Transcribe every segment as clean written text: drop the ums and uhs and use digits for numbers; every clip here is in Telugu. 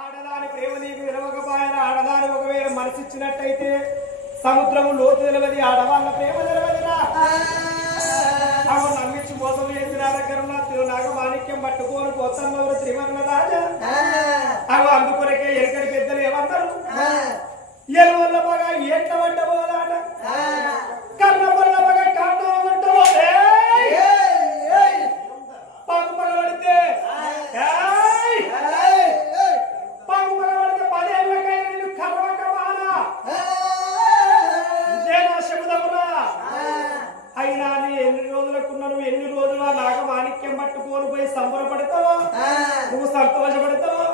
ఆడదాని ప్రేమ నీకు విరవకపోయిన ఆడదాని ఒకవేళ మనసిచ్చినట్టయితే సముద్రము లోతు నిలవది ఆడవాళ్ళ ప్రేమ నిలవదిరా. అవి నమ్మించి మోసం చేసిన దగ్గర నాగమాణిక్యం పట్టుకోని పోతన్నవరు త్రివర్ణ రాజా. అవి అందుకొరకే ఎరకడి పెద్దలు ఏమన్నారు, ఎలు వల్ల బాగా ఏట్ల పడ్డబోదాట, కన్న వల్ల బాగా కాండం పడ్డబోదే, పాము పగబడితే పాము పగబడితే 10 ఏళ్ళకైనా నేను కర్రక బాలా ఇదేనా శబ్దమురా. అయినా నీ ఎన్ని రోజులకున్నాను, ఎన్ని రోజులు ఆ నాగమాణిక్యం పట్టుకోని పోయి సంబరపడతావో, నువ్వు సంతోషపడతావో.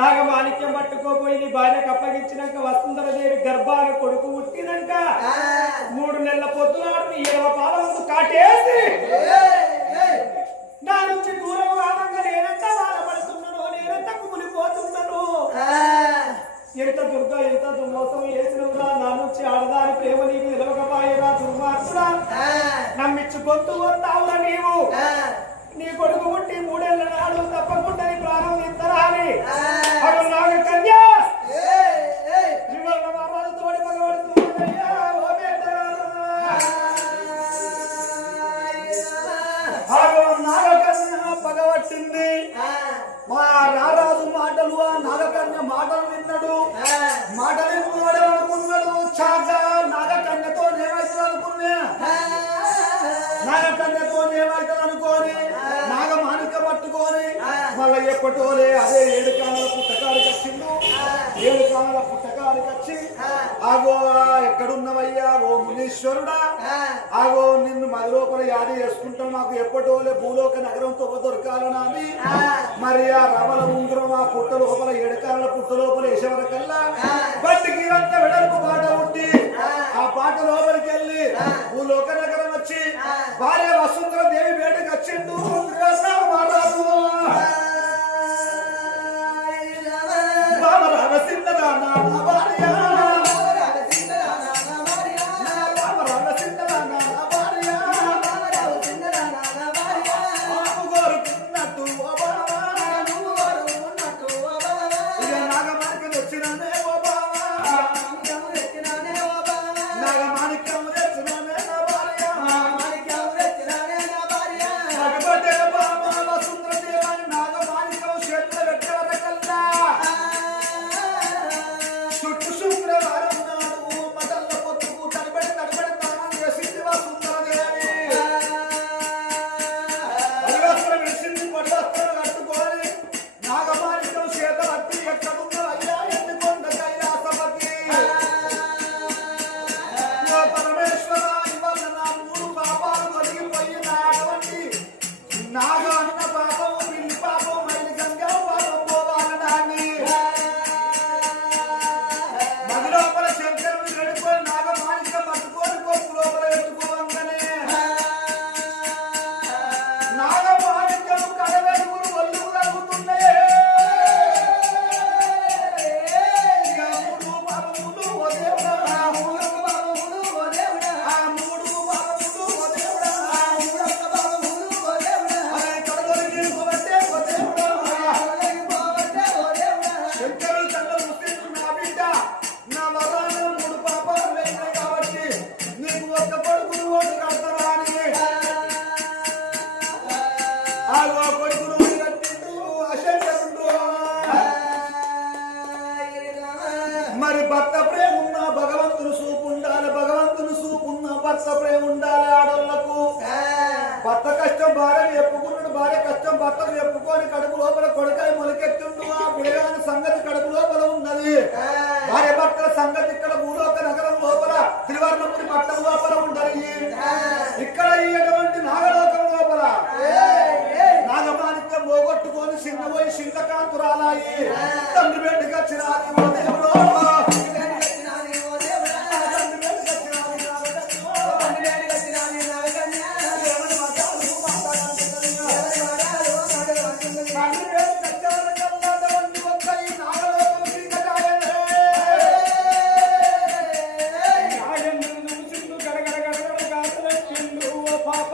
నాగమాణిక్యం పట్టుకోపోయి నీ భార్యకు అప్పగించినాక వసుంధర దేవి గర్భాన కొడుకు పుట్టినాక 3 నెలల పొద్దునాడు నీ 20 పాల ముందు కాటేసి నా నుంచి దూరం కాదంగా నేనంతా బాధపడుతున్నాను, నేనంతా కుమిలిపోతున్నాను. ఎంత దుర్గా ఎంత దుర్మోసం చేసినవురా, నా నుంచి ఆడదాని ప్రేమ నీకు నిలవకపోయేరా దుర్మార్గుడా. నమ్మిచ్చు గొంతు కొత్తావురా నీవు. నీ కొడుకు పుట్టి 3 ఏళ్ల నాడు తప్పకుండా నీ ప్రాణం ఇస్తారా అని అడు నాగ కన్యా త్రివర్ణ మహారాజుతోడి పగబడుతున్నదయ్యా. ఓ నాగకన్య పగబట్టింది. మా రారాజు మాటలు ఆ నాగకన్య మాటలు విన్నాడు. మాటలు అనుకున్నాడు, చాగా నాగకన్యతో ఏమైతుంది అనుకున్నా, నాగకన్యతో ఏమైతుంది అనుకోని నాగమాణిక పట్టుకొని మళ్ళీ ఎప్పటోలే అదే 7 కాలాల పుట్టకాడికి వచ్చిండు. 7 కాలాల పుట్టకాడికి వచ్చి ఆగో ఎక్కడున్నవయ్యా ఓ మునీశ్వరుడా, ఆగో నిన్ను మది లోపల యాది చేసుకుంటాను, నాకు ఎప్పటోలే భూలోక నగరంతో దొరకాలని. మరి ఆ రమల ఉంగరం ఆ పుట్ట లోపల 7 కాలాల పుట్ట లోపల వేసేవరకల్లా బండికి అంతా వెడల్పు పాట ఉట్టి ఆ పాట లోపలికి వెళ్ళి భూలోక నగరం వచ్చి భార్య వసుంధర దేవి వేటకి వచ్చిండు. మహారాజు మరి భర్త ప్రేమ ఉన్న భగవంతుని చూపు ఉండాలి, భగవంతుని చూపు ఉన్న భర్త ప్రేమ ఉండాలి. ఆడోళ్లకు భర్త కష్టం భార్య చెప్పుకున్నాడు, భార్య కష్టం భర్తకు చెప్పుకొని కడుపు లోపల కొడుకాయ మొలకెత్తుండు. ఆ పిల్లగాని సంగతి కడుపు లోపల ఉన్నది. భార్య భర్తల సంగతి ఇక్కడ భూలోక నగరం లోపల త్రివర్ణపురి పట్టం లోపల ఉండాలి. ఇక్కడ ఎటువంటి నాగలోకం లోపల నాగమాణిక్యం పోగొట్టుకొని చిన్నపోయి సింగకాంతురాలాయి తండ్రి బిడ్డగా చిరాకి పాప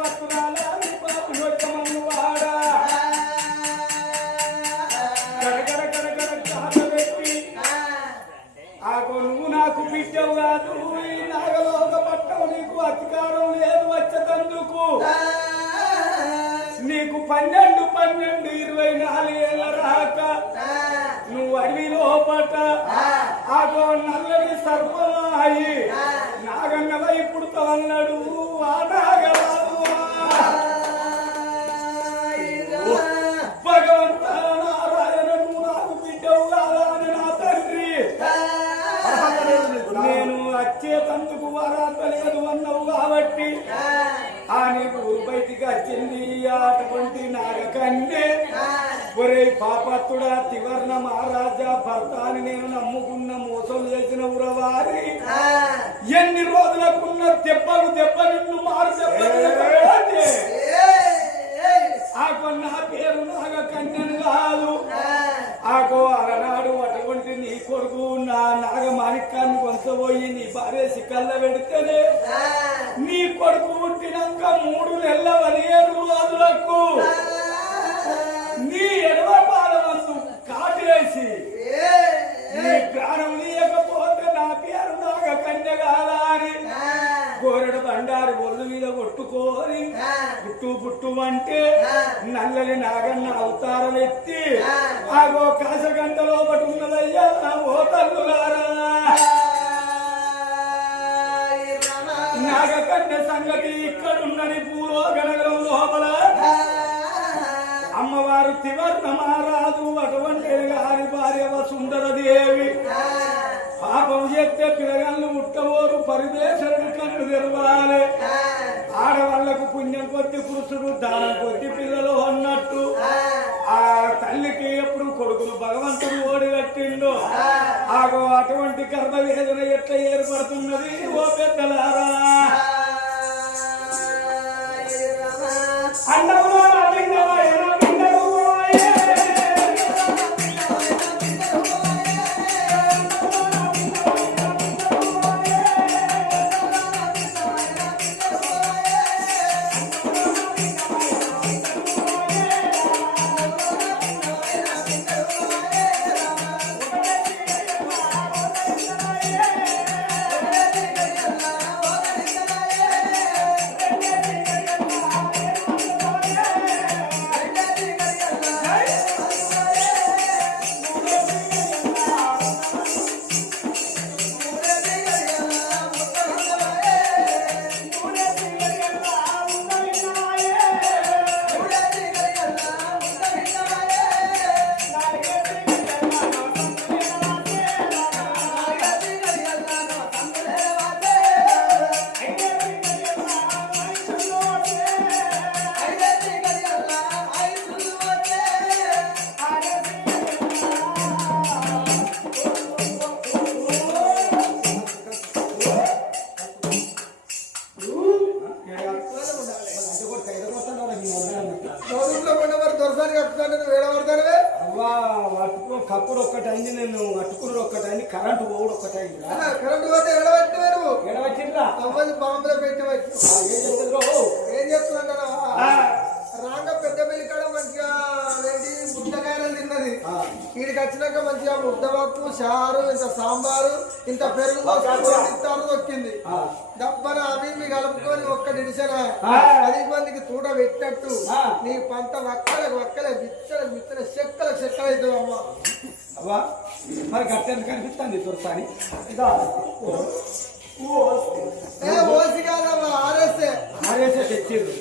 నీకు 12 24 ఏళ్ళ రాక నువ్వు అడవి లోపట ఆగో నల్లని సర్పమాయి నాగన్నవై పుడతావన్నాడు ఆ నాగరాజు భగవంత నారాయణ నువ్వు నాకు బిడ్డవు కాదా అని నా తండ్రి నేను వచ్చేతందుకు వరాతలేదు అన్నావు కాబట్టి ఆ నీకు ఊరు బయటికి వచ్చింది అటువంటి నాగకన్నే ఒరే పాపత్తుడా తివర్ణ మహారాజా భర్తాని నేను నమ్ముకున్న మోసం చేసిన ఉరవారి ఎన్ని రోజులకున్న దెబ్బలు దెబ్బ నిన్ను మారు చెప్పే ఆగో నా పేరు నాగకన్యను కాదు ఆగో అలనాడు అటువంటి నీ కొడుకు నా నాగమాణిక్యాన్ని కొంతపోయి నీ భార్య సిక్కల్ల పెడితేనే నీ కొడుకు పుట్టినాక 3 నెలల 17 రోజులకు నీ ఎడవ పాలవంతు కాటేసి నీ ప్రాణం నీయకపోతే నా పేరు నాగకన్య కాదా అని గోరెడు బండారు ఒళ్ళు మీద కొట్టుకోని పుట్టు అంటే నల్లని నాగన్న అవతారం ఎత్తి ఆగో కాసగంట లోపటి ఉన్నదయ్యా ఓ తల్లులారా నాగకన్య సంగతి ఇక్కడున్నది భూలోకనగరం లోపల అమ్మవారు తివర్ణ మహారాజు అటువంటి గారి భార్య వసుంధరదేవి పాపం చేస్తే పిల్లగాళ్ళు ముట్టబోరు పరిదేశుడు కన్ను తెరవాలి ఆడవాళ్లకు పుణ్యం కొద్ది పురుషుడు దానం కొద్ది పిల్లలు అన్నట్టు ఆ తల్లికి ఎప్పుడు కొడుకులు భగవంతుడు ఓడిగట్టిండు ఆగో అటువంటి గర్భవేదన ఎట్లా ఏర్పడుతున్నది ఓ పెద్దలారా అన్నములో కప్పుడు ఒక్కటైంది నేను అట్టుకుడు ఒక్కటైంది కరెంటు పోవుడు ఒక్కటైంది కరెంటు పోతే ఎడవచ్చిందా అవ్వది బాంబులో పెట్టవచ్చు ఏం చెప్తున్నా రాంగ పెద్ద పెళ్లి కాడ మంచిగా ఏంటి ముద్దకాయలు తిన్నది వీడికి వచ్చినాక మంచిగా ముద్దపప్పు చారు ఇంత సాంబారు ఇంత పెరుగు ఇస్తారు దొక్కింది డబ్బన అవి కలుపుకొని ఒక్క డిడిషన్ 10 మందికి తూట పెట్టినట్టు నీ పంట వక్కలే విత్తన చెక్కలు అవుతుంది అమ్మ అవ్వా మరి గట్టెందుకు కనిపిస్తుంది దొరసాని ఓసి కాదమ్మా ఆర్ఎస్ఏ తెచ్చింది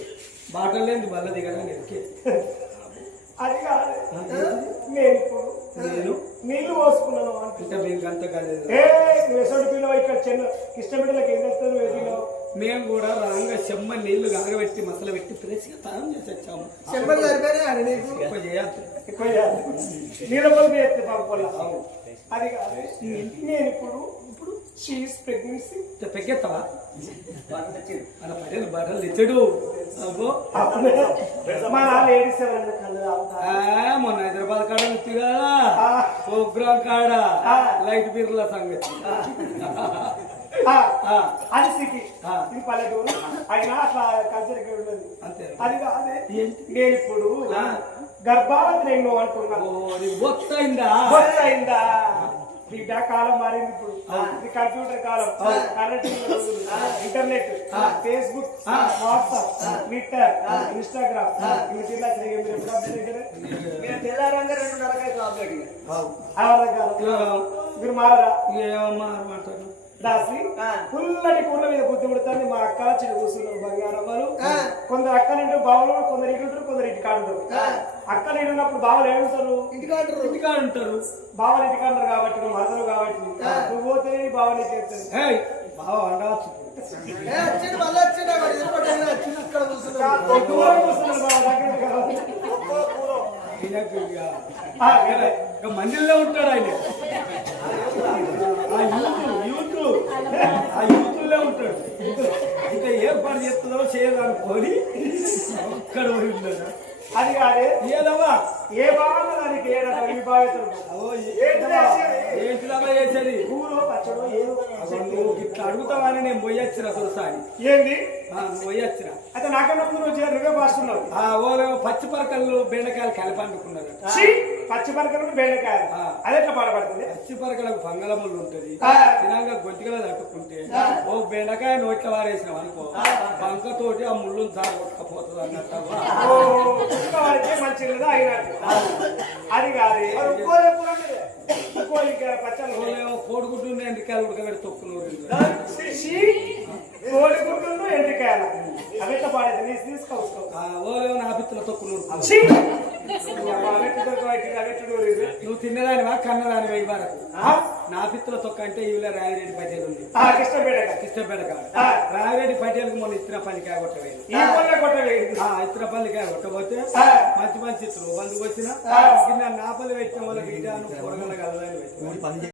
బాటలు లేని బల్ల దిగడం అది కాదు నేను నీళ్లు పోసుకున్నాను అంటే మీకు అంత కాదు పిల్లవ ఇక్కడ చిన్న కిష్టబిడ్డలకు ఏం చేస్తారు వేదిలో మేము కూడా రాంగా చెమ్మ నీళ్లు కాగబెట్టి మసలు పెట్టి ఫ్రెష్గా తానం చేసి వచ్చాము చెమ్మలు సరిపోయినా నీకు ఎక్కువ చేయాలి నీళ్ళ పొలం చేస్తే పాప అది కాదు నేను ఇప్పుడు షీఈస్ ప్రెగ్నెన్సీ పెగ్గెత్తవా అలా పడేది బట్టలు తెచ్చాడు మొన్న హైదరాబాద్ కాడ వచ్చి కదా ప్రోగ్రామ్ కాడ లైట్ బిర్ల సంగతి అది సిటీ ఇది పల్లెటూరు అయినా అట్లా కల్చర్ ఉండదు అంతే అది కాదే నేను ఇప్పుడు గర్భావతి నేను అంటున్నాను బొత్తైందా బిడ్డ కాలం మారింది ఇప్పుడు ఇది కంప్యూటర్ కాలం కరెంట్ రోజులు internet Facebook WhatsApp Twitter Instagram ఇవి జిల్లా మీరు తెల్లారంగా 2:30 అప్డేట్ మీరు మారరా ఏమంటారు దాసి పుల్లటి కూర మీద బుద్ధి పుడుతుంది మా అక్కల చిన్న కూర్చున్నారు బంగారమ్మలు కొందరు అక్కలు ఇంటారు బావులు కొందరు ఇటుంటారు కొందరు ఇంటికాడుంటారు అక్కలు ఇంటున్నప్పుడు బావులు ఏడుంటారు ఇంటికాడు ఉంటారు బావలు ఇంటికాడుంటారు కాబట్టి నువ్వు మరదలు కాబట్టి నువ్వు పోతే బావని చేస్తుంది బావ అండవచ్చు దూరం కూర్చున్నారు బావ దగ్గర కాదు. మందిలో ఉంటాడు ఆయన ఆ యూత్లో ఉంటాడు ఇంకా ఏర్పాటు చేస్తుందో చేయదనుకోని ఒక్కడ ఉన్నాడు అది కాదే ఏదమ్మా ఏ బాగా దానికి ఏడట ఈ బాగా ఏంటిదమ్మా చేసేది ఊరు పచ్చడు ఏదో నువ్వు ఇట్లా అడుగుతావని నేను పోయొచ్చిన చూసాని ఏంది నువ్వు పోయొచ్చిన అయితే నాకన్నప్పుడు నువ్వే పాస్తున్నావు ఓలో పచ్చి పరకలు బెండకాయలు కలిపి అనుకున్నారు పచ్చి పరకలు బెండకాయలు అది ఎట్లా పాడబడుతుంది పచ్చి పరకలకు బంగళములు ఉంటది తినాక గొంతుకలో తట్టుకుంటే ఓ బెండకాయ నోట్ల వారేసినాం అనుకో బంకతోటి ఆ ముళ్ళు కొట్టకపోతుంది అన్నట్టు వారికి మంచి అయినట్టు అది కాదు పచ్చళ్ళు కోడిగుడ్డు ఎండికాయలు ఉడకబెట్టి తొక్కున్నారు కోడిగుడ్డు ఎండికాయలు అవి ఎట్లా పాడేది నీ తీసుకోవచ్చు ఓలేమో నా పిత్తుల తొక్కున్నారు నువ్వు తిన్నదానివా కన్నదానివా ఈ వరకు నా పిత్తుల తొక్క అంటే ఇవిలో రావిరెడ్డి పటేల్ ఉంది కిష్టపేట రావిరెడ్డి పటేల్ మొన్న ఇత్తన పల్లికాయ కొట్టవేది ఇత్తన పల్లికాయ కొట్టబోతే మంచి మంచి ఇత్తరు వందుకు వచ్చిన కింద నాపల్లి పెట్టిన వాళ్ళకి కూరగాయల కలదని